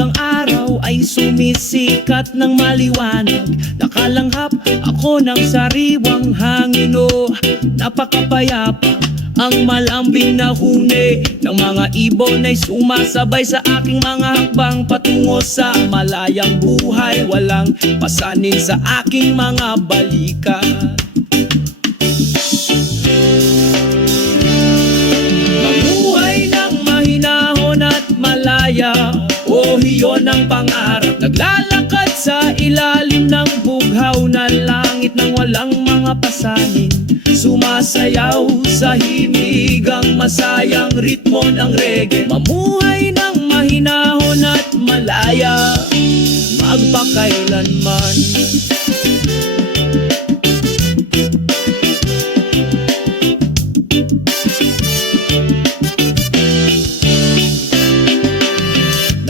ang araw ay sumisikat ng maliwanag, nakalanghap ako ng sariwang hangin. Napakapayapa ang malambing na huni ng mga ibon ay sumasabay sa aking mga hakbang patungo sa malayang buhay. Walang pasanin sa aking mga balikat. Mamuhay ng mahinahon at malaya, iyon ang pangarap. Naglalakad sa ilalim ng bughaw na langit nang walang mga pasanin, sumasayaw sa himigang masayang ritmo ng reggae. Mamuhay ng mahinahon at malaya, magpakailanman.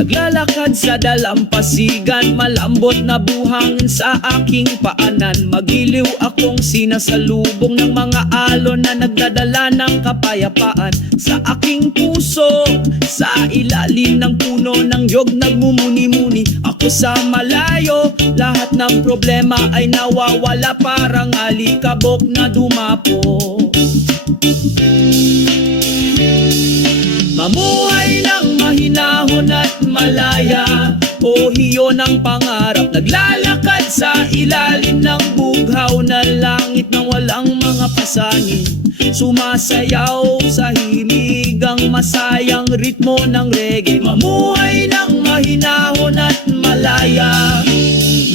Naglalakad sa dalampasigan, malambot na buhangin sa aking paanan. Magiliw akong sinasalubong ng mga alon na nagdadala ng kapayapaan sa aking puso. Sa ilalim ng puno ng yog nagmumuni-muni ako sa malayo. Lahat ng problema ay nawawala, parang alikabok na dumapo. Mamuhay ng mahinahon at malaya, iyon ang pangarap. Naglalakad sa ilalim ng bughaw na langit nang walang mga pasanin, sumasayaw sa himigang masayang ritmo ng reggae. Mamuhay ng mahinahon at malaya,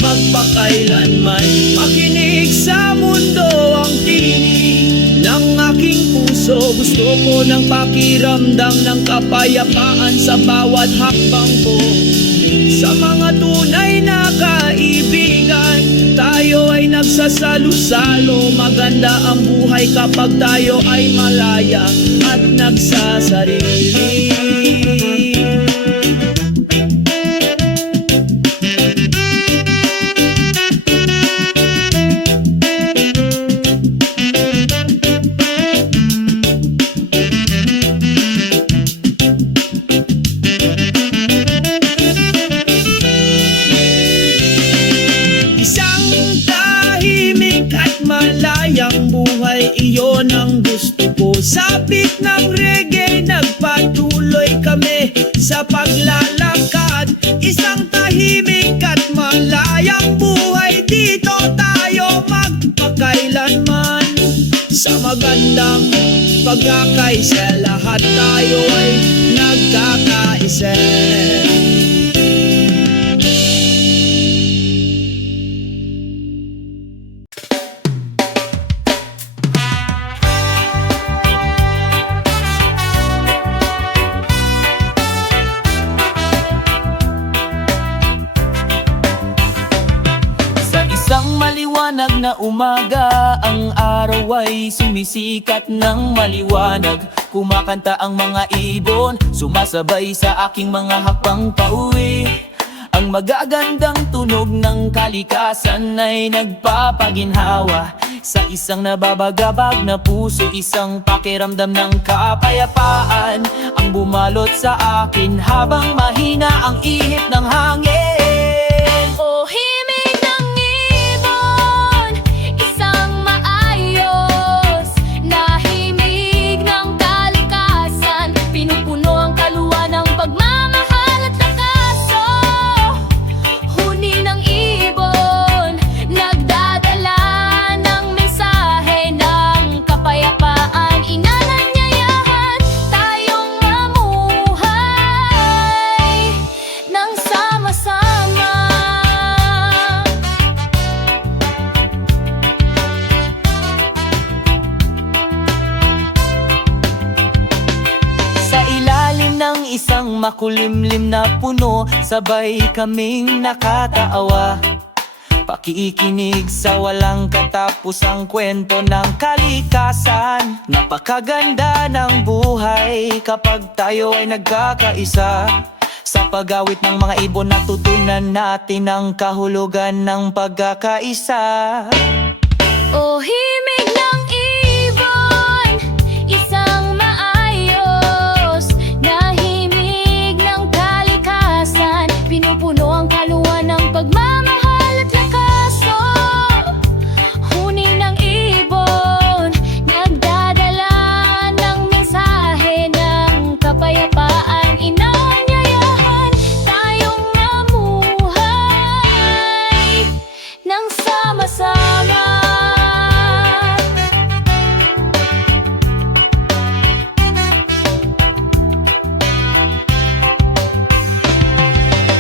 magpakailanman. Makinig sa mundo ang tinig ng aking puso. Gusto ko ng pakiramdam ng kapayapaan sa bawat hakbang ko. Sa mga tunay na kaibigan, tayo ay nagsasalo-salo. Maganda ang buhay kapag tayo ay malaya at nagsasarili. Malayang buhay, iyon ang gusto ko. Sabik ng reggae, nagpatuloy kami sa paglalakad. Isang tahimik at malayang buhay, dito tayo magpakailanman. Sa magandang pagkakaisa, lahat tayo ay nagkakaisa. Isang maliwanag na umaga, ang araw ay sumisikat ng maliwanag. Kumakanta ang mga ibon, sumasabay sa aking mga hakbang pauwi. Ang magagandang tunog ng kalikasan ay nagpapaginhawa sa isang nababagabag na puso. Isang pakiramdam ng kapayapaan ang bumalot sa akin habang mahina ang ihip ng hangin. Oh, himig ng ibon, isang maayos na himig ng kalikasan. Pinupuno ang kaluluwa ng pagmamahal at takaso. Huni ng ibon, nagdadala ng mensahe ng kapayapaan. Inananyayahan tayong mamuhay ng sama-sama. Sa ilalim ng isang makulimlim na puno, sabay kaming nakataawa. Pakikinig sa walang katapusang kwento ng kalikasan. Napakaganda ng buhay kapag tayo ay nagkakaisa. Sa pag-awit ng mga ibon, natutunan natin ang kahulugan ng pagkakaisa. Oh, himig ng ibon, isang maayos na himig ng kalikasan. pinupuno ang kaluluwa ng pagmamahal at lakas. Huni ng ibon, nagdadala ng mensahe ng kapayapaan. Inanyayahan tayong mamuhay ng sama-sama.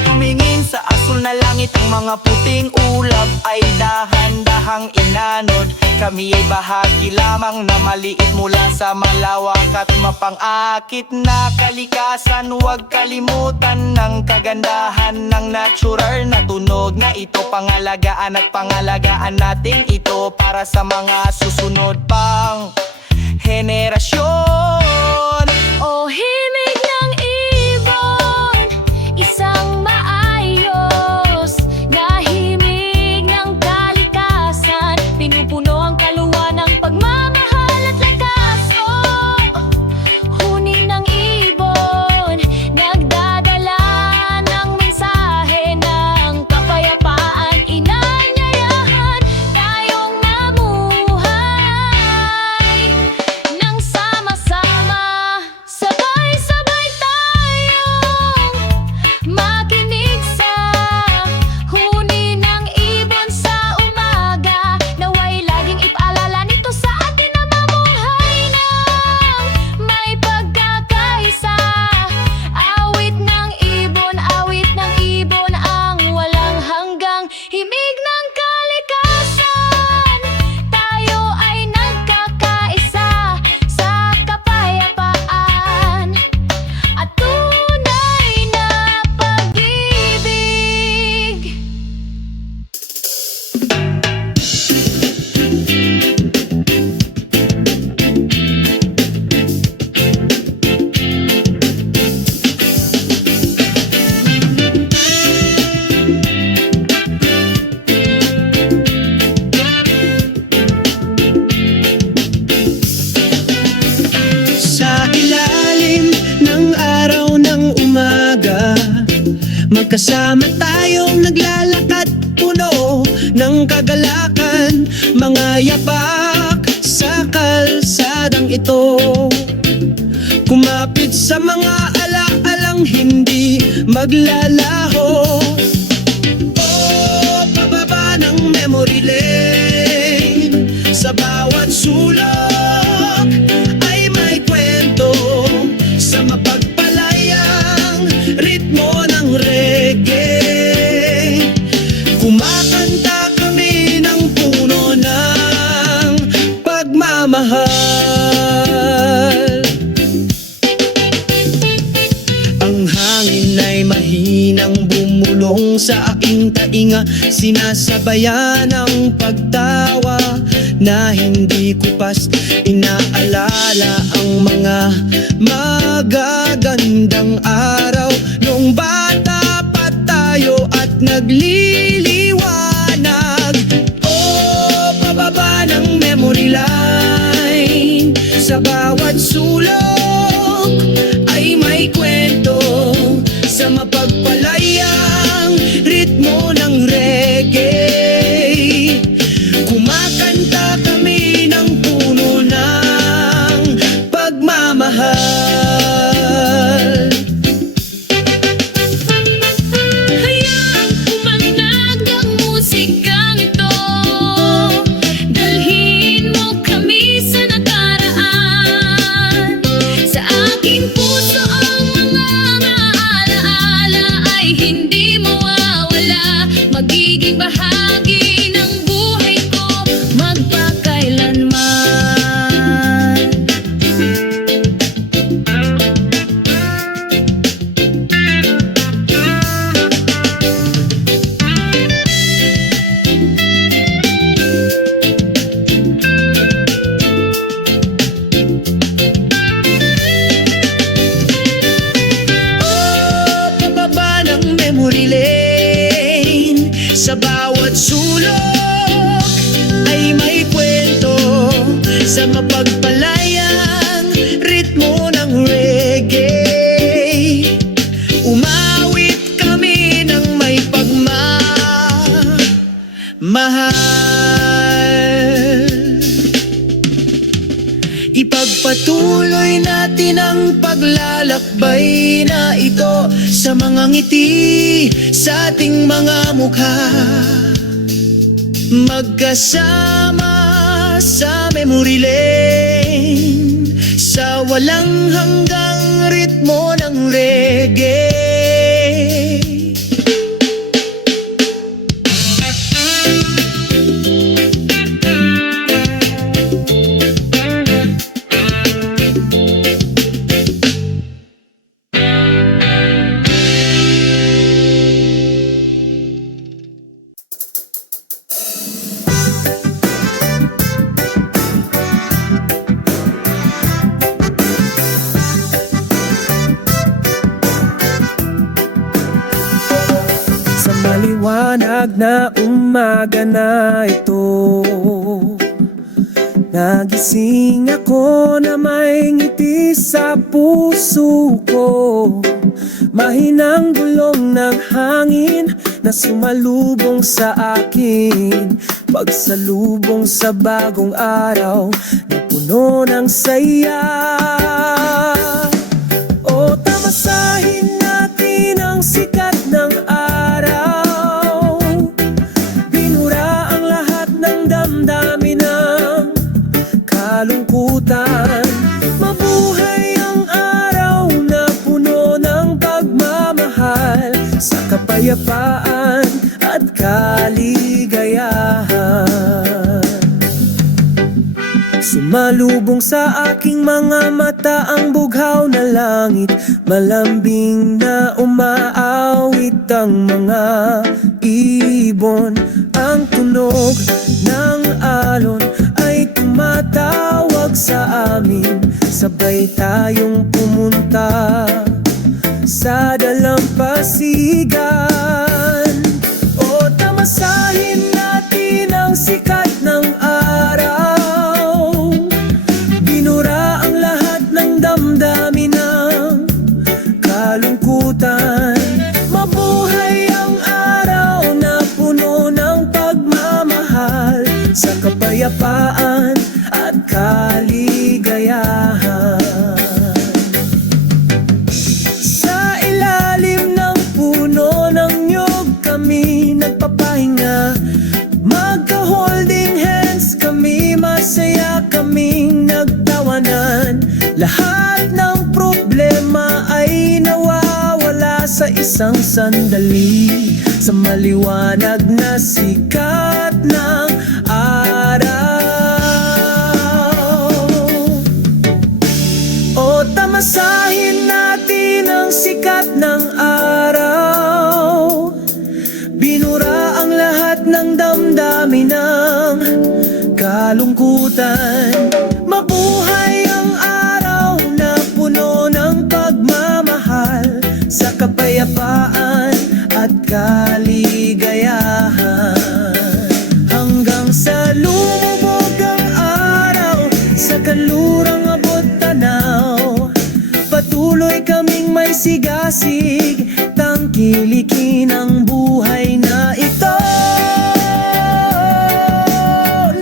Tumingin sa asul na langit, ang mga puting ulap ay dahan-dahang inanod. Kami ay bahagi lamang na maliit mula sa malawak at mapang-akit na kalikasan. Huwag kalimutan ng kagandahan ng natural na tunog na ito. Pangalagaan at pangalagaan natin ito para sa mga susunod pang henerasyon. O himig ng ibon, isang maayos na himig ng kalikasan. Pinupuno ang kaluluwa ng pagmamahal at lakas. Huni ng ibon, nagdadala ng mensahe ng kapayapaan. Inanyayahan tayong mamuhay ng sama-sama. Sabay-sabay tayong makinig sa huni ng ibon sa umaga. Naway laging ipaalala nito sa atin na mamuhay ng may pagkakaisa. Awit ng ibon ang walang hanggang himig ng kalikasan. Tayo ay nagkakaisa sa kapayapaan at tunay na pag-ibig. Sa ilalim ng araw ng umaga, magkasama tayong naglalakad, puno ng kagalakan. Mga yapak sa kalsadang ito, kumapit sa mga alaalang hindi maglalaho. Pababa ng memory lane, sa bawat sulok ay may kwento. Sa mapagpalayang ritmo ng reggae, kumakanta kami ng puno ng pagmamahal. Ang hangin ay mahinang bumulong sa aking tainga, sinasabayan ang pagtawa na hindi ko pas inaalala. Ang mga magagandang araw nung bata pa tayo at nagliliwanag. Pababa ng memory line, sa bawat sulok ay may kwento. Sa mapagpalayang ritmo ng reggae, kumakanta kami ng puno ng pagmamahal. Hayaang umanag ang musikang ito, dalhin mo kami sa nakaraan. Sa aking puso ang mga alaala ay hindi mawawala. Magiging bahagi ng buhay ko magpakailanman. Pababa ng memory lane, sa bawat sulok ay may kwento. Sa mapagpalayang ritmo ng reggae, umawit kami ng Lakbay na ito sa mga ngiti sa ating mga mukha, magkasama sa memory lane, sa walang hanggang ritmo ng reggae. Sa maliwanag na umaga na ito, nagising ako na may ngiti sa puso ko. Mahinang bulong ng hangin na sumalubong sa akin, pagsalubong sa bagong araw na puno ng saya. O tamasahin natin ang sikat ng araw, binura ang lahat ng damdamin ng kalungkutan. Mabuhay ang araw na puno ng pagmamahal, sa kapayapaan at kaligayahan. Sumalubong sa aking mga mata ang bughaw na langit, malambing na umaawit ang mga ibon. Ang tunog ng alon ay tumatawag sa amin, sabay tayong pumunta sa dalampasigan. O tamasahin natin ang sikat ng araw, binura ang lahat ng damdamin ng kalungkutan. Mabuhay ang araw na puno ng pagmamahal, sa kapayapaan at kaligayahan. Sa ilalim ng puno ng niyog kami nagpapahinga, magka-holding hands kami, masaya kaming nagtawanan. Lahat ng problema ay nawawala sa isang sandali, sa maliwanag na sikat ng araw. O tamasahin natin ang sikat ng araw, binura ang lahat ng damdamin ng kalungkutan. Mabuhay ang araw na puno ng pagmamahal, sa kapayapaan at kaligayahan. Hanggang sa lumubog ang araw, sa kanlurang abot tanaw, patuloy kaming may sigasig, tangkilikin ang buhay na ito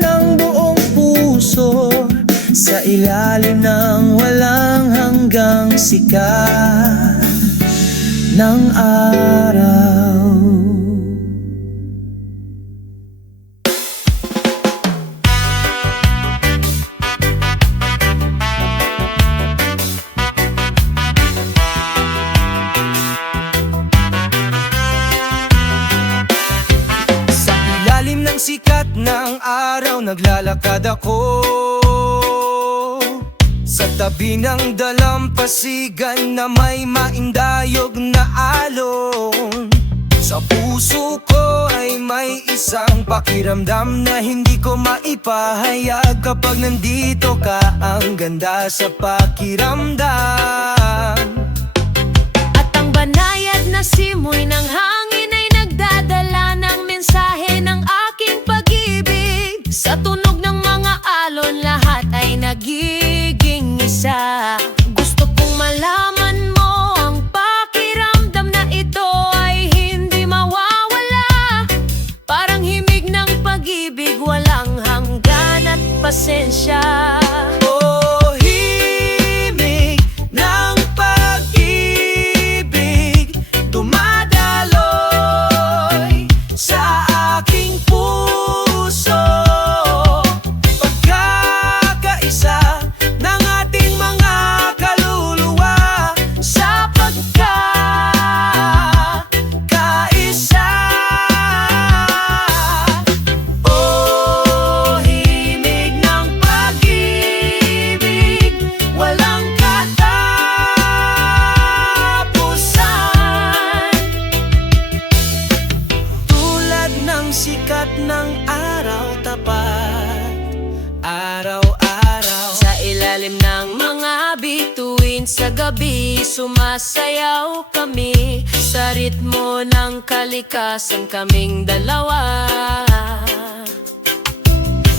ng buong puso, sa ilalim ng walang hanggang sikat ng araw. Sa ilalim ng sikat ng araw, naglalakad ako sa tabi ng dalampasigan na may maindayog na alon. Sa puso ko ay may isang pakiramdam na hindi ko maipahayag. Kapag nandito ka, ang ganda sa pakiramdam. At ang banayad na simoy ng hangin ay nagdadala ng mensahe ng aking pag-ibig. Sa tunog ng mga alon, lahat ay nagiging isa. Gusto kong malaman mo ang pakiramdam na ito ay hindi mawawala. Parang himig ng pag-ibig, walang hanggan at pasensya. Oh, himig ng pag-ibig, sa gabi sumasayaw kami sa ritmo ng kalikasan kaming dalawa.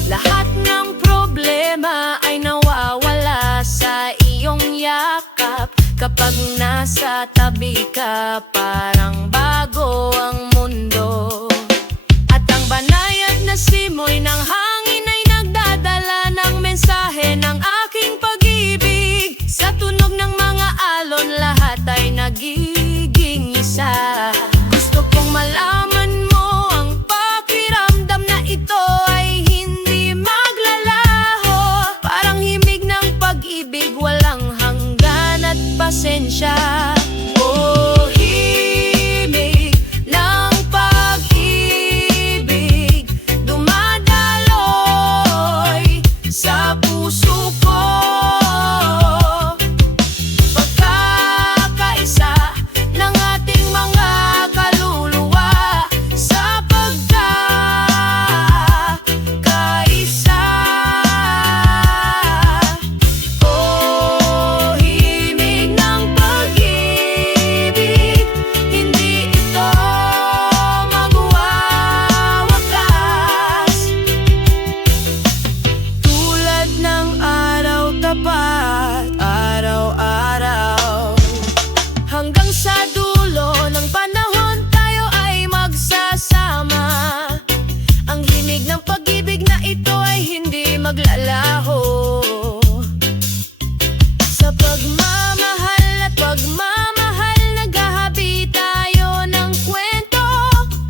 Lahat ng problema ay nawawala sa iyong yakap. Kapag nasa tabi ka, parang bago ang mundo. At ang banayad na simoy ng hangin ay nagdadala ng mensahe ng aking pag-ibig. Sa tunog ng mga alon, lahat ay nagiging isa. Gusto kong malaman mo ang pakiramdam na ito ay hindi maglalaho. Parang himig ng pag-ibig, walang hanggan at pasensya. Oh, himig ng pag-ibig, dumadaloy sa puso ko. Pagkakaisa ng ating mga kaluluwa sa pagkakaisa. Oh, himig ng pag-ibig, hindi ito magwawakas. Tulad ng araw tapat, araw-araw, hanggang sa dulo ng panahon tayo ay magsasama. Ang himig ng pag-ibig na ito ay hindi maglalaho. Sa pagmamahal at pagmamahal, naghahabi tayo ng kwento.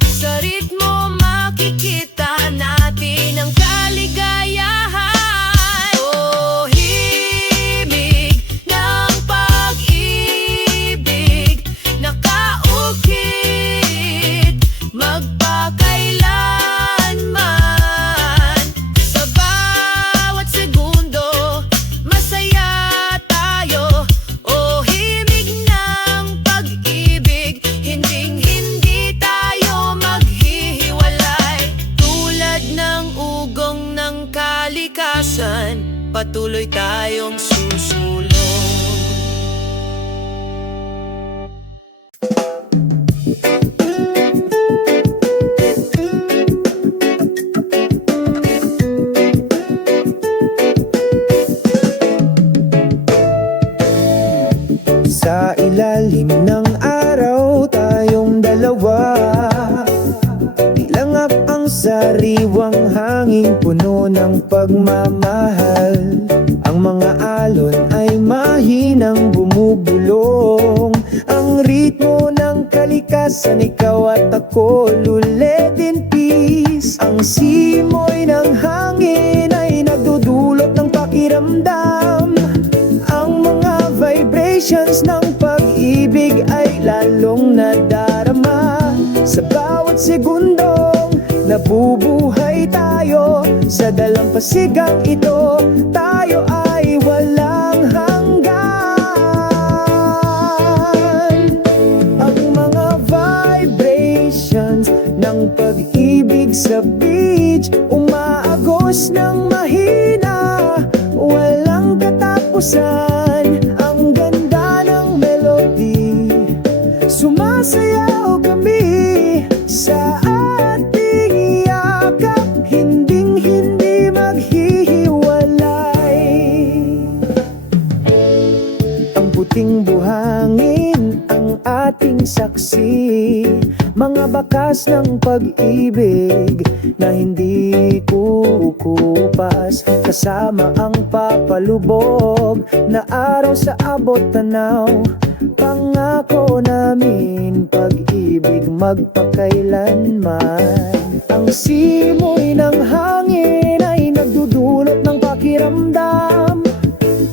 Sa ritmo makikita natin ang kaligayahan. Oh, himig ng pag-ibig, nakaukit magpakailanman. Sa bawat segundo, masaya tayo. Oh, himig ng pag-ibig, hinding-hindi tayo maghihiwalay. Tulad ng ugong ng kalikasan, patuloy tayong susulong. Sa ilalim ng araw tayong dalawa, ilangap ang sariwang hangin puno ng pagmamahal. Ang mga alon ay mahinang bumubulong. Ang ritmo ng kalikasan, ikaw at ako, luled in peace. Ang simoy ng hangin ay nagdudulot ng pakiramdam. Ang mga vibrations ng pag-ibig ay lalong nadarama. Sa bawat segundong nabubuhay tayo, sa dalampasigang ito, tayo ay walang hanggan. Ang mga vibrations ng pag-ibig sa beach, umaagos ng mahina, walang katapusan. Ang ganda ng melody, sumasayaw kami sa ating yakap, hinding-hindi maghihiwalay. Ang puting buhangin ang ating saksi, mga bakas ng pag-ibig na hindi kukupas. Kasama ang papalubog na araw sa abot tanaw, pangako namin pag-ibig magpakailanman. Ang simoy ng hangin ay nagdudulot ng pakiramdam.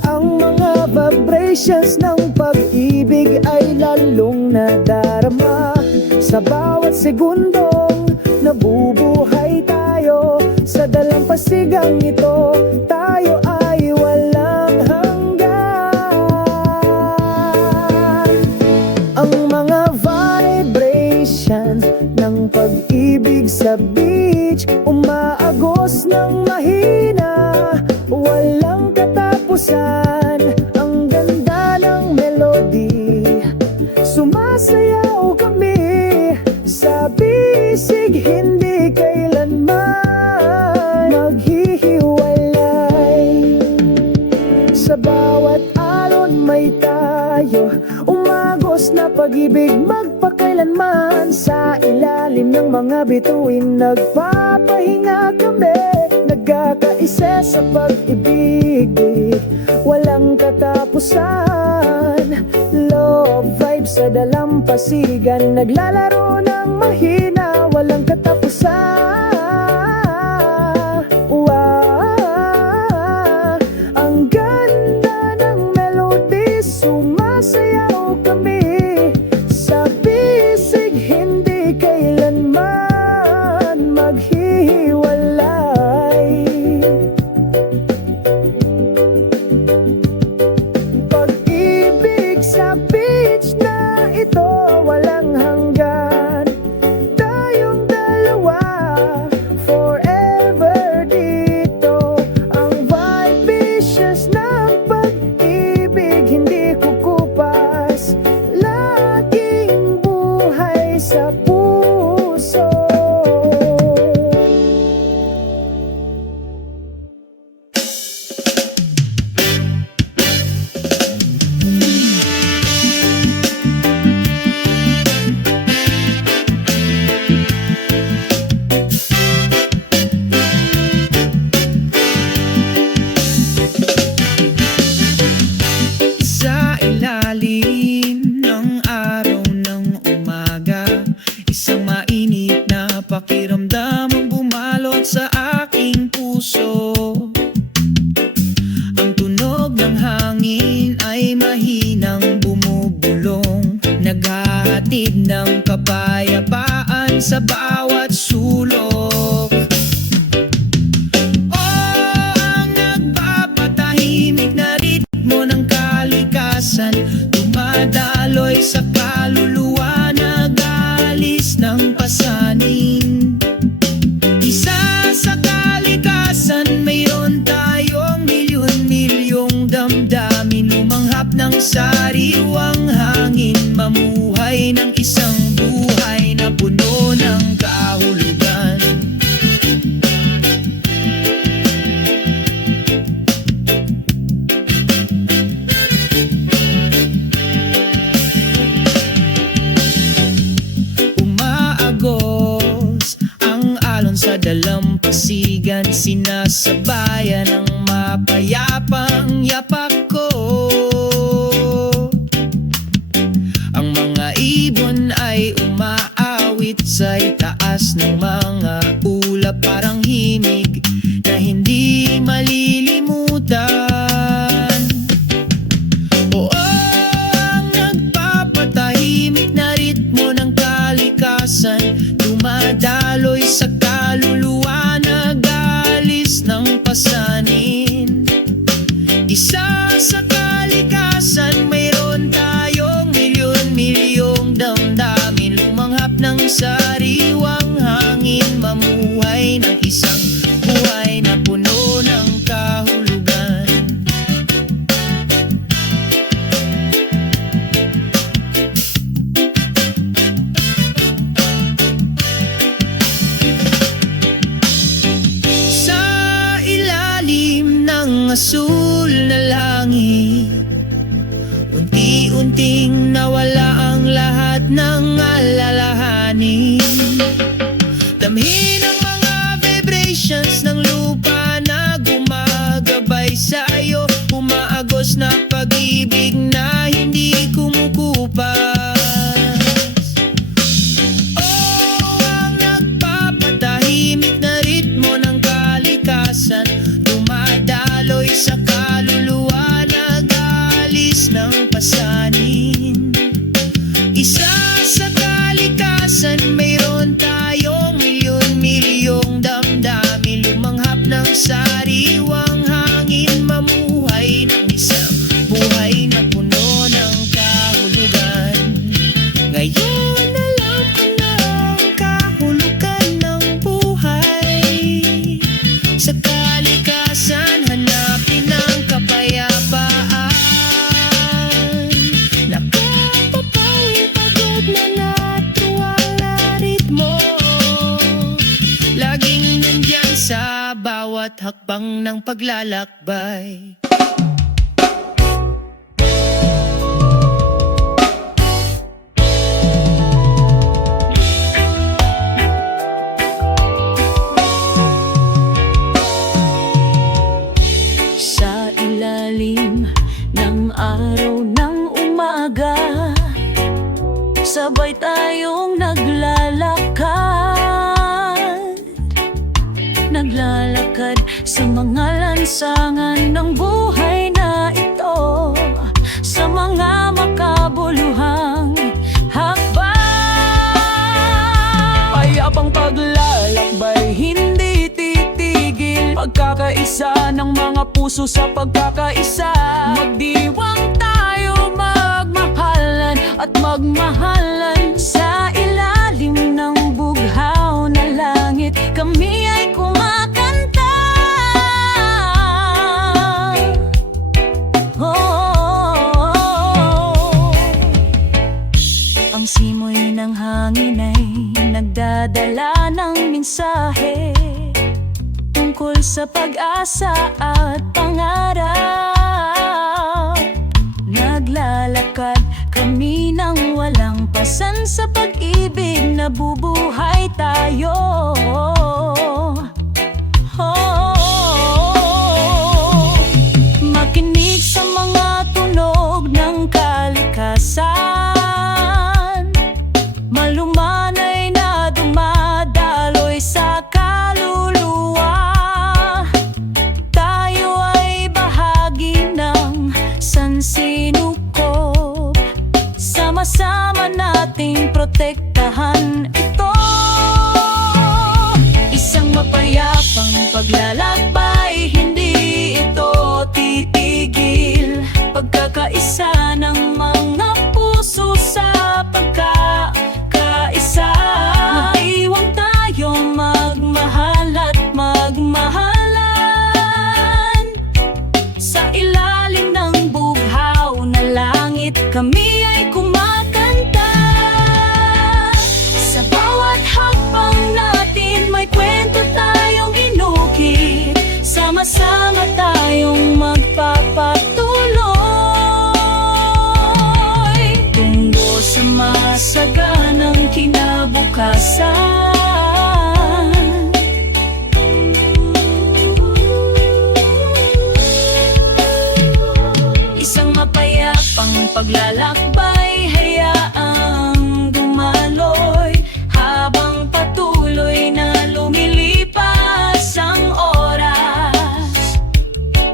Ang mga vibrations ng pag-ibig ay lalong nadarama. Sa bawat segundong nabubuhay tayo, sa dalampasigang ito, tayo ay walang hanggan. Ang mga vibrations ng pag-ibig sa beach, umaagos ng mahina, walang katapusan. Ang ganda ng sa bisig hindi kailanman maghihiwalay. Sa bawat alon may tayo, umagos na pag-ibig magpakailanman. Sa ilalim ng mga bituin nagpapahinga kami, nagkakaisa sa pag-ibig, walang katapusan. Love vibes sa dalampasigan, naglalaro ng mahina, walang katapusan. Ang ganda ng melody, sumasayaw kami. Sa bisig hindi kailanman maghihiwalay. Pag-ibig sa beach na ito, walang hanggan. Tayong dalawa, forever dito. Ang vibicious ng pag-ibig, hindi kukupas. Laging buhay sa puso. Sa ilalim ng araw ng umaga, isang mainit na pakiramdam ang bumalot sa aking puso. Ang tunog ng hangin ay mahinang bumubulong, naghahatid ng kapayapaan sa bawat sulok. Ang nagpapatahimik na ritmo ng kalikasan, dumadaloy sa kaluluwa, nag-aalis ng pasanin. Isa sa kalikasan, mayroon tayong milyon-milyong damdamin, lumanghap ng sariwang hangin, mamuhay ng isang buhay na puno ng kahulugan. Umaagos ang alon sa dalampasigan, sinasabayan ng mapayapang yapak ko. Ang mga ibon ay umaawit sa itaas ng mga ulap, parang himig na hindi malilimutan. Ang nagpapatahimik na ritmo ng kalikasan, dumadaloy sa kaluluwa, nag-aalis ng pasanin. Isa sa kalikasan, mayroon tayong milyon-milyong damdamin, lumanghap ng sariwang hangin, mamuhay ng isang buhay na puno ng kahulugan. Sa ilalim ng asul na langit, unti-unting nawala ang lahat ng alalahanin. Damhin ang mga vibrations ng lupa na gumagabay sa'yo, umaagos na pag-ibig na hindi kumukupas. Ang nagpapatahimik na ritmo ng kalikasan, dumadaloy sa kaluluwa, nag-aalis ng pasanin. Isa sa kalikasan, mayroon tayong milyon-milyon bawat hakbang ng paglalakbay. Sa ilalim ng araw ng umaga, sabay tayong naglalakad sa mga lansangan ng buhay na ito, sa mga makabuluhang hakbang. Payapang paglalakbay, hindi titigil. Pagkakaisa ng mga puso sa pagkakaisa. Magdiwang tayo, magmahalan at magmahalan. Sa ilalim ng bughaw na langit, kami ay kumakanta. Ang simoy ng hangin ay nagdadala ng mensahe tungkol sa pag-asa at pangarap. Naglalakad kami nang walang pasan sa pag-ibig na bubuhay tayo. Makinig sa mga tunog ng kalikasan, malumanay na dumadaloy sa kaluluwa. Tayo ay bahagi ng sansinukob, sama-sama nating protektahan ito. Isang mapayapang paglalakbay, hindi ito titigil. Pagkakaisa ng mga puso sa pagkakaisa. Mag-iwang tayo, magmahal at magmahalan. Sa ilalim ng bughaw na langit, kami ay kumakanta. Sa bawat hakbang natin, may kwento tayong inukit. Sama-sama tayong magpapatuloy tungo sa masaganang kinabukasan. Isang mapayapang paglalakbay, hayaang dumaloy habang patuloy na lumilipas ang oras.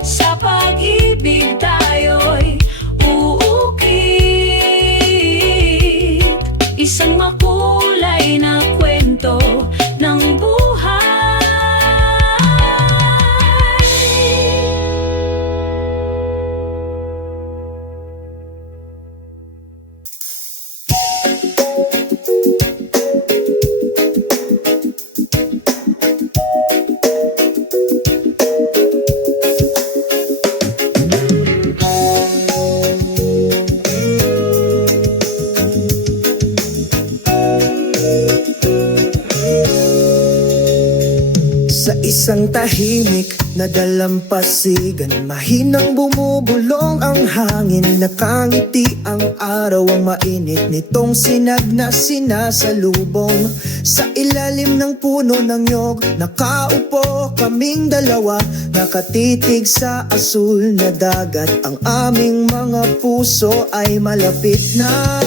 Sa pag-ibig tayo'y uukit, isang makulay na kwento ng buhay. Sa isang tahimik na dalampasigan, mahinang bumubulong ang hangin. Nakangiti ang araw, ang mainit nitong sinag na sinasalubong. Sa ilalim ng puno ng nyog, nakaupo kaming dalawa, nakatitig sa asul na dagat. Ang aming mga puso ay malapit na.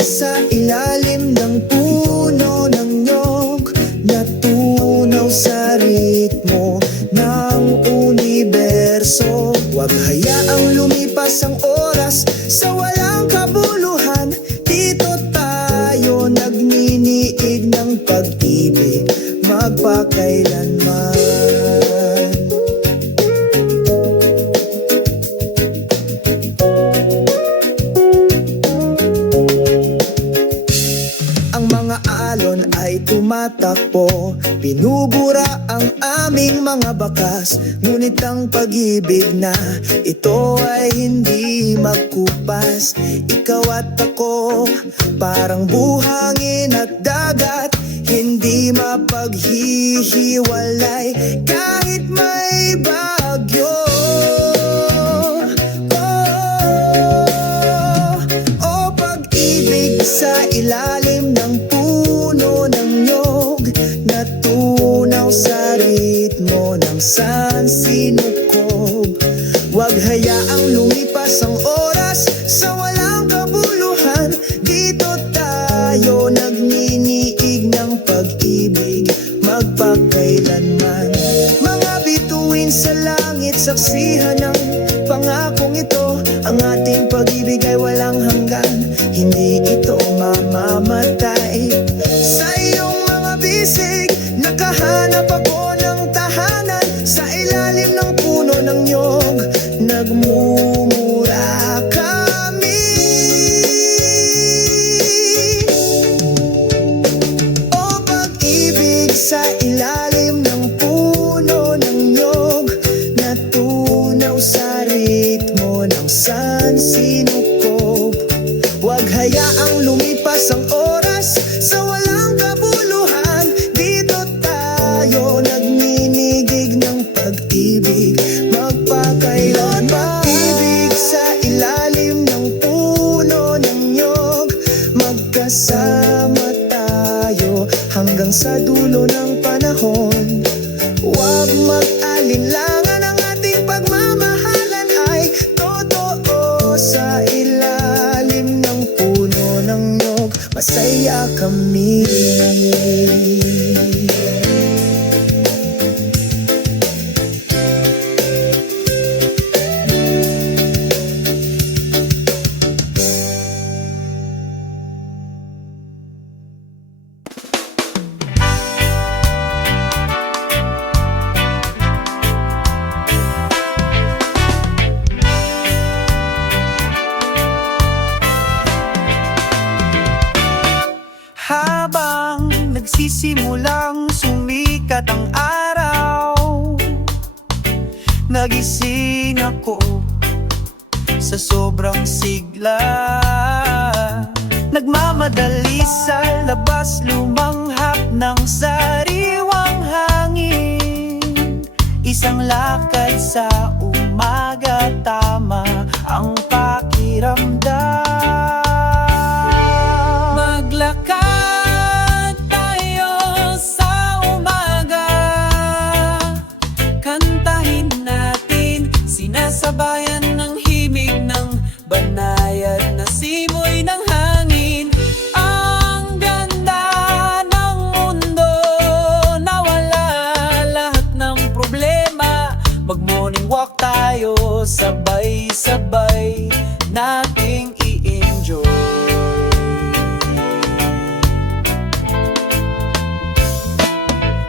Sa ilalim ng puno ng nyog, natunaw sa ritmo ng universo. Huwag hayaang lumipas ang oras sa walang kabuluhan. Dito tayo nagniniig ng pag-ibig magpakailanman. Tumatakbo, binubura ang aming mga bakas. Ngunit ang pag-ibig na ito ay hindi magkupas. Ikaw at ako, parang buhangin at dagat, hindi mapaghihiwalay kahit may bagyo. O pag-ibig sa ilalim ng puno ng nyog, natunaw sa ritmo ng sansinukob. Huwag hayaang lumipas ang oras sa walang kabuluhan. Dito tayo nagniniig ng pag-ibig magpakailanman. Mga bituin sa langit, saksihan ng pangakong ito. Ang ating pag-ibig ay walang hanggan, hindi ito mamamatay. Sa iyong mga bisig, nakahanap ako ng tahanan. Sa ilalim ng puno ng nyog, nagmumura kami. O pag-ibig sa ilalim ng puno ng nyog, natunaw sa ritmo ng sansinukob. Huwag hayaang lumipas ang oras sa walang kabuluhan. Dito tayo nagninigig ng pag-ibig magpakailanman. Pag-ibig sa ilalim ng puno ng nyog, magkasama tayo hanggang sa dulo ng panahon. Huwag mag-alinlangan, ang ating pagmamahalan ay totoo. Sa ilalim ng puno ng nyog, masaya kami. Habang nagsisimulang sumikat ang araw, nagising ako sa sobrang sigla. Nagmamadali sa labas, lumanghap ng sariwang hangin. Isang lakad sa umaga, tama ang pakiramdam. Maglakad tayo sa umaga, kantahin natin, sinasabayan ng himig ng banayad na simoy ng hangin. Ang ganda ng mundo, nawala lahat ng problema. Mag-morning walk tayo, sabay-sabay nating i-enjoy.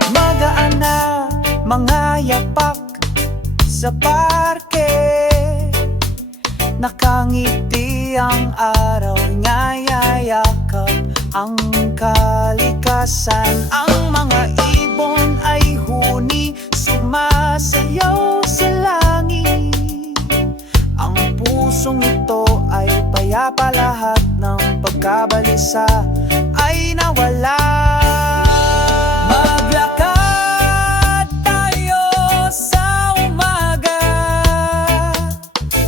Magaan na mga yapak sa parke, nakangiti ang araw, ngayayakap ang kalikasan. Ang mga ibon ay huni, sumasayaw sa langit. Ang pusong ito ay payapa, lahat ng pagkabalisa ay nawala. Maglakad tayo sa umaga,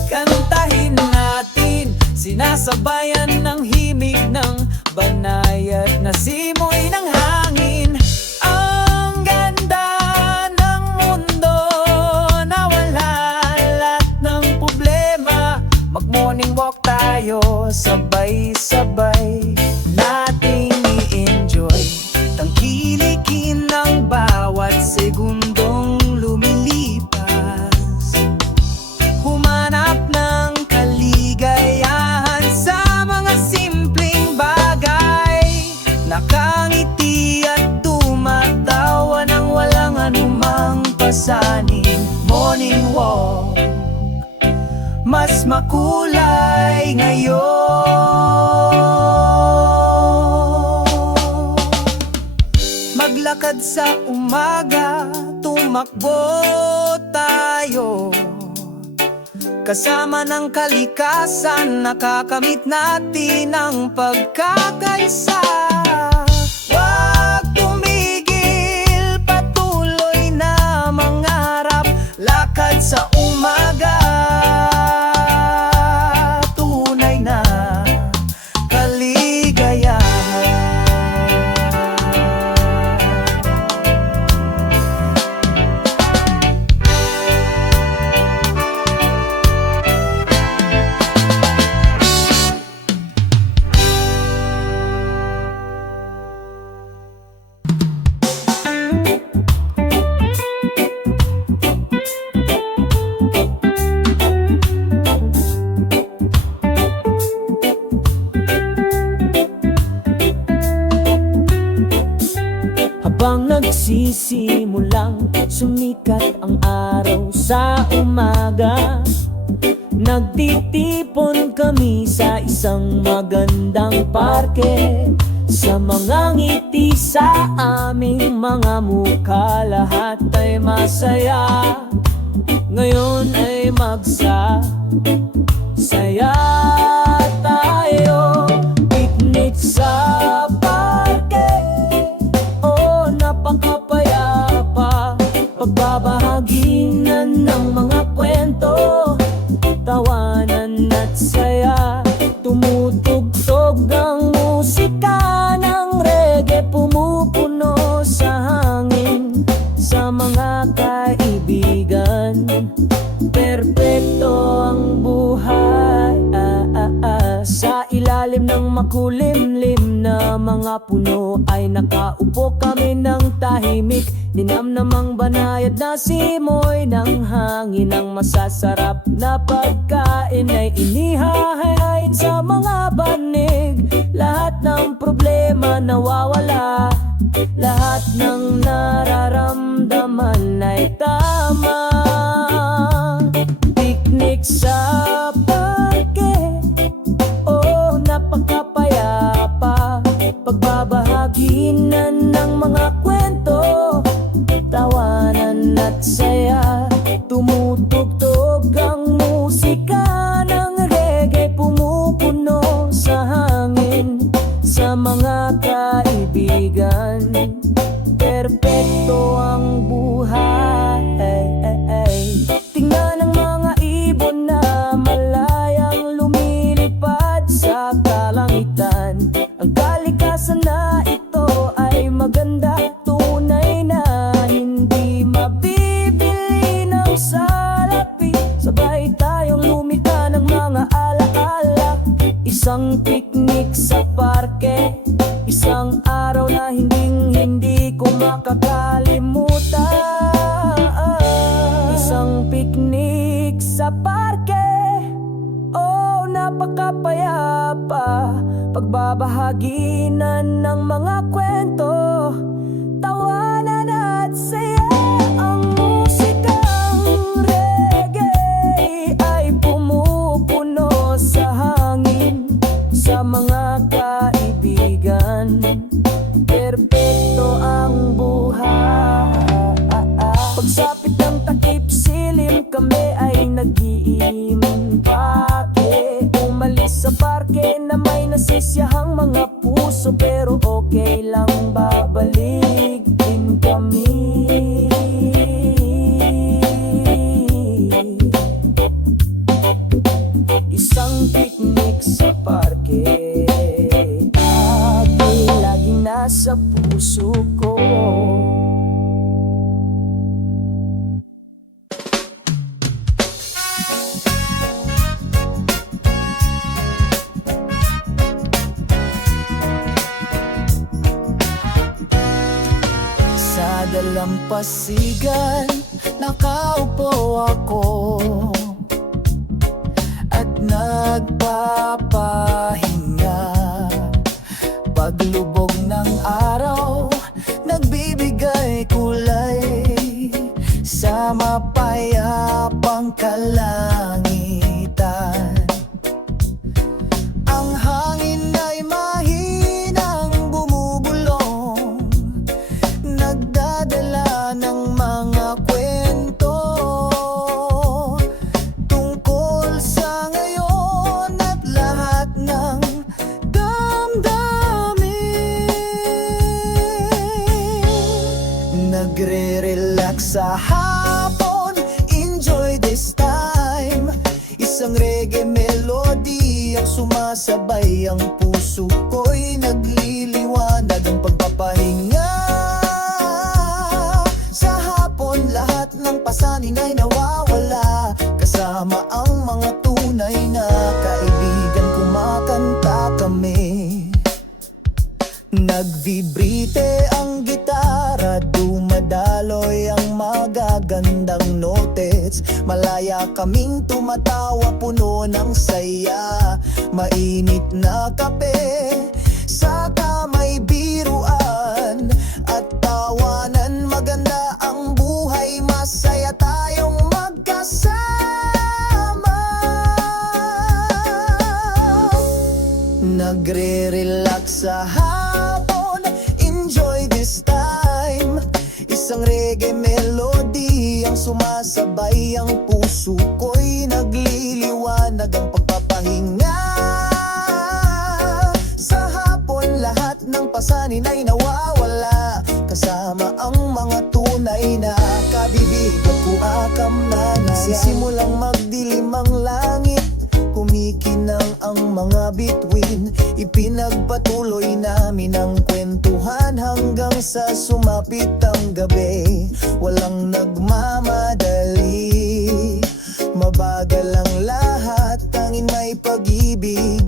kantahin natin, sinasabayan ng himig ng banayad na simoy ng hangin. Ang ganda ng mundo, nawala lahat ng problema. Mag-morning walk tayo, sabay-sabay nating i-enjoy. Tangkilikin ng bawat segundong lumilipas, humanap ng kaligayahan sa mga simpleng bagay. Nakangiti at tumatawa ng walang anumang pasanin. Morning walk, mas makulay ngayon. Maglakad sa umaga, umaga, tumakbo tayo. Kasama ng kalikasan, nakakamit natin ang pagkakaisa. Huwag tumigil, patuloy na mangarap, lakad sa umaga, tunay na kaligayahan. Habang nagsisimulang sumikat ang araw sa umaga, nagtitipon kami sa isang magandang parke. Sa mga ngiti sa aming mga mukha, lahat ay masaya. Ngayon ay magsasaya tayo. Picnic sa parke, oh napakapayapa. Pagbabahaginan ng mga kwento, tawanan at saya. Tumutugtog ang musika ng reggae, pumupuno sa hangin. Sa mga kaibigan, perpekto ang buhay. Sa ilalim ng makulimlim na mga puno ay nakaupo kami ng tahimik. Ninamnamang banayad na simoy ng hangin. Ang masasarap na pagkain ay inihahain sa mga banig. Lahat ng problema nawawala, lahat ng nararamdaman ay tama. Picnic sa parke, oh napakapayapa. Pagbabahaginan ng mga kwento, tawanan at saya. Tumutugtog ang musika ng reggae, pumupuno sa hangin. Sa mga kaibigan, perpekto ang buhay. Tingnan ang mga ibon na malayang lumilipad sa kalangitan. Ang kalikasan na ito ay maganda, tunay na hindi mabibili ng salapi. Sabay tayong lumika ng mga alaala. Isang picnic sa parke, isang araw na hindi ko makakalimutan. Isang picnic sa parke, oh napakapayapa. Pagbabahaginan ng mga kwento, tawanan at saya. Ang musikang reggae ay pumupuno sa hangin. Sa mga kaibigan, perpekto ang buhay. Pagsapit ng takip silim, kami ay nag-iimpake. Umalis sa parke na may nasisiyahang mga puso, pero okay lang, babalik din kami. Isang picnic sa parke, laging nasa puso ko. Sa dalampasigan, nakaupo ako at nagpapahinga. Paglubog ng araw, nagbibigay kulay sa mapayapang kalangitan. Ang hangin ay mahinang bumubulong, nagdadala sumasabay ang puso ko'y nagliliwanag ang pagpapahinga. Sa hapon lahat ng pasanin ay nawawala, kasama ang mga tunay na kaibigan, kumakanta kami. Nagvibrite ang gitara, dumadaloy ang magagandang notes. Malaya kaming tumatawa, puno ng saya, mainit na kape, saka may biruan at tawanan. Maganda ang buhay, masaya tayong magkasama. Nagre-relax sa hapon, enjoy this time. Isang reggae melody ang sumasabay ang puso ko'y nagliliwanag ang pagpapahinga. Sa hapon lahat ng pasanin ay nawawala, kasama ang mga tunay na kabibigan, kumakam na nagsisimulang magdilim ang langit, kumikinang ang mga bituin. Ipinagpatuloy namin ang kwentuhan hanggang sa sumapit ang gabi. Walang nagmamadali, mabagal ang lahat, tanging may pag-ibig.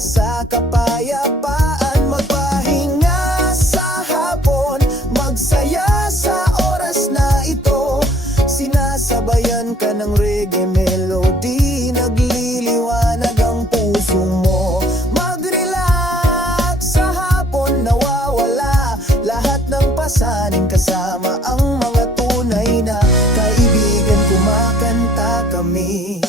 Sa kapayapaan magpahinga sa hapon, magsaya sa oras na ito. Sinasabayan ka ng reggae melody, nagliliwanag ang puso mo. Mag-relax sa hapon, nawawala lahat ng pasanin, kasama ang mga tunay na kaibigan, kumakanta kami.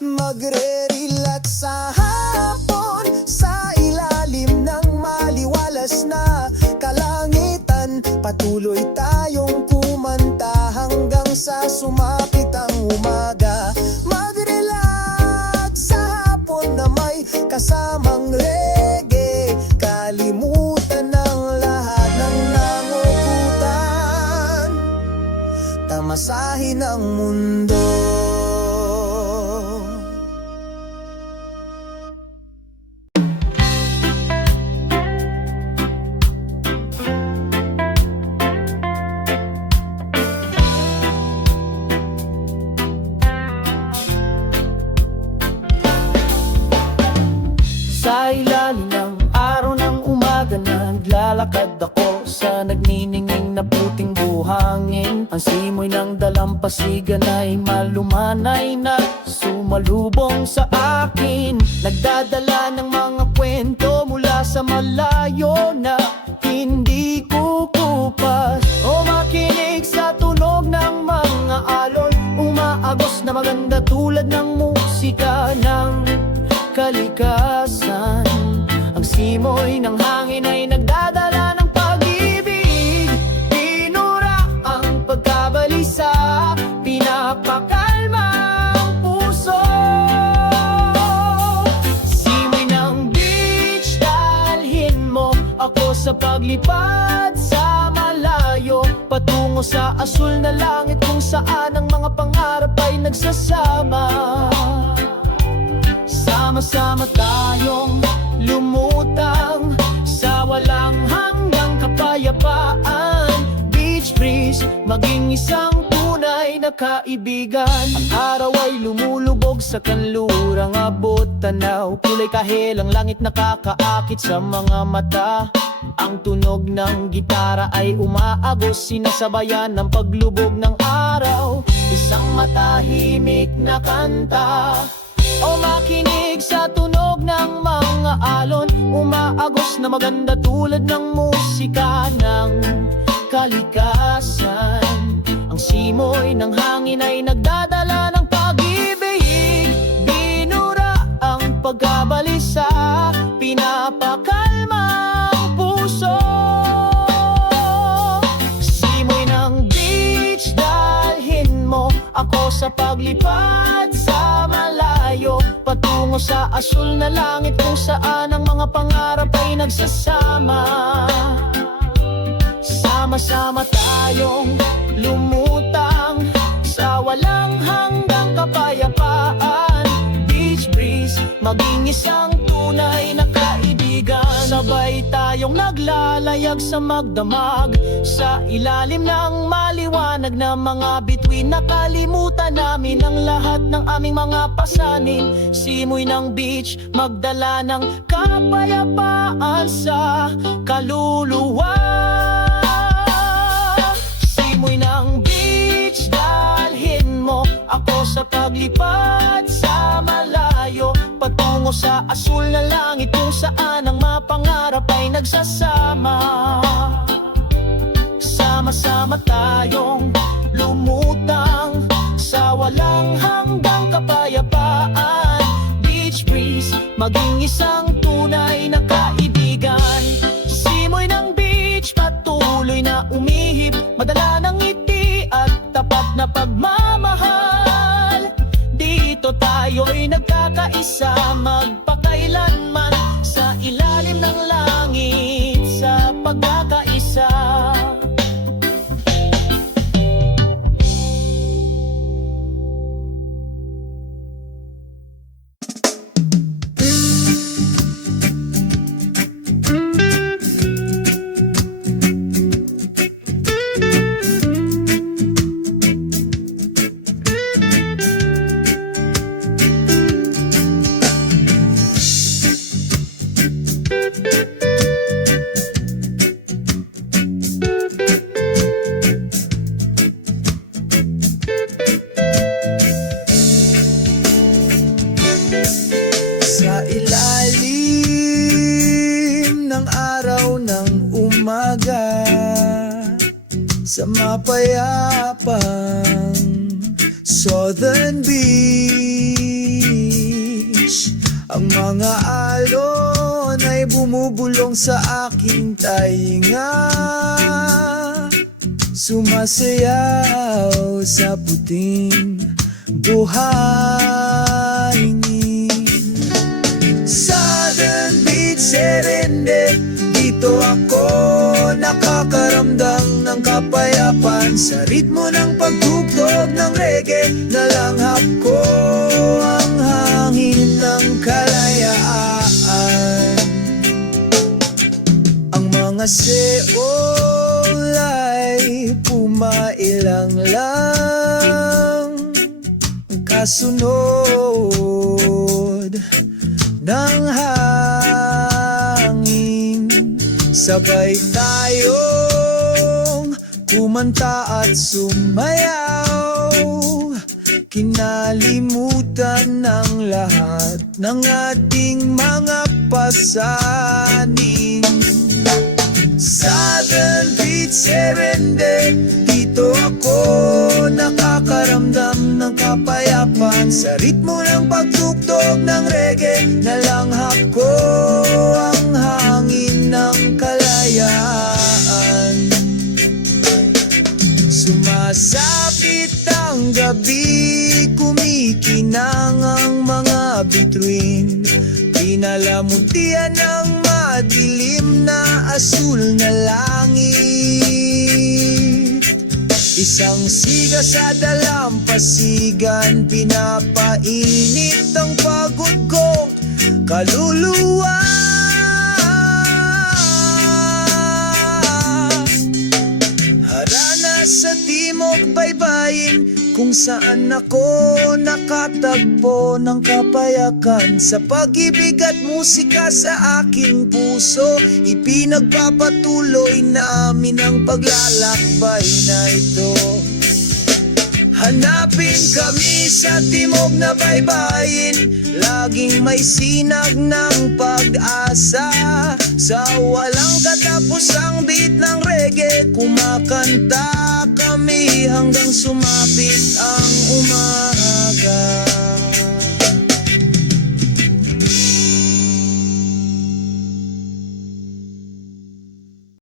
Magre-relax sa hapon, sa ilalim ng maliwalas na kalangitan, patuloy tayong kumanta hanggang sa sumapit ang umaga. Mag-relax sa hapon na may kasamang reggae, kalimutan ng lahat ng nangukutan, tamasahin ang mundo. Sa ilalim ng araw ng umaga, naglalakad ako sa nagniningning na puting buhangin. Ang simoy ng dalampasigan ay malumanay na sumalubong sa akin, nagdadala ng mga kwento mula sa malayo na hindi kukupas. O makinig sa tunog ng mga alon, umaagos na maganda tulad ng musika ng kalikasan. Ang simoy ng hangin ay nagdadala ng pag-ibig, pinura ang pagkabalisa, pinapakalma ang puso. Simoy ng beach, dalhin mo ako sa paglipad sa malayo, patungo sa asul na langit kung saan ang mga pangarap ay nagsasama. Sama-sama tayong lumutang sa walang hanggang kapayapaan. Beach breeze, maging isang tunay na kaibigan. Ang araw ay lumulubog sa kanlurang abot tanaw, kulay kahel ang langit, nakakaakit sa mga mata. Ang tunog ng gitara ay umaagos, sinasabayan ng paglubog ng araw, isang matahimik na kanta. O makinig sa tunog ng mga alon, umaagos na maganda tulad ng musika ng kalikasan. Ang simoy ng hangin ay nagdadala ng pag-ibig, binura ang pagkabalisa, pinapakalma ang puso. Simoy ng beach, dalhin mo ako sa paglipad sa malayo, patungo sa asul na langit kung saan ang mga pangarap ay nagsasama. Sama-sama tayong lumutang sa walang hanggang kapayapaan. Beach breeze, maging isang tunay na kaibigan. Sabay tayong naglalayag sa magdamag, sa ilalim ng maliwanag na mga bituin. Nakalimutan namin ang lahat ng aming mga pasanin. Simoy ng beach, magdala ng kapayapaan sa kaluluwa. Simoy ng beach, dalhin mo ako sa paglipad sa malayo, patungo sa asul na langit kung saan ang mapangarap ay nagsasama. Sama-sama tayong lumutang sa walang hanggang kapayapaan. Beach breeze, maging isang tunay na kaibigan. Simoy ng beach, patuloy na umihip, madala ng ngiti at tapat na pagmamahal. Dito tayo'y nagkakaisa, magpakailanman sa ilalim ng langit, sa pagkakaisa. Sa ilalim ng araw ng umaga, sa mapayapang Southern Beach, ang mga alon ay bumubulong sa aking tainga, sumasayaw sa puting buhangin. Southern Beach, Serende, dito ako nakakaramdam ng kapayapaan. Sa ritmo ng pagtugtog ng reggae, nalanghap ko ang hangin ng kalayaan. Ang mga seol ay pumailang lang, kasunod ng hangin. Sabay tayong kumanta at sumayaw, kinalimutan ng lahat ng ating mga pasanin. Southern Beach, Serende, dito ako nakakaramdam ng kapayapaan. Sa ritmo ng pagtugtog ng reggae, nalanghap ko ang hangin ng kalayaan. Sumasapit ang gabi, kumikinang ang mga bituin, pinalamutian ng madilim na asul na langit. Isang siga sa dalampasigan, pinapainit ang pagod kong kaluluwa. Harana sa timog baybayin, kung saan ako nakatagpo ng kapayakan. Sa pag-ibig at musika sa aking puso, ipinagpapatuloy namin ang paglalakbay na ito. Hanapin kami sa timog na baybayin, laging may sinag ng pag-asa. Sa walang katapusang beat ng reggae, kumakanta kami hanggang sumapit ang umaga.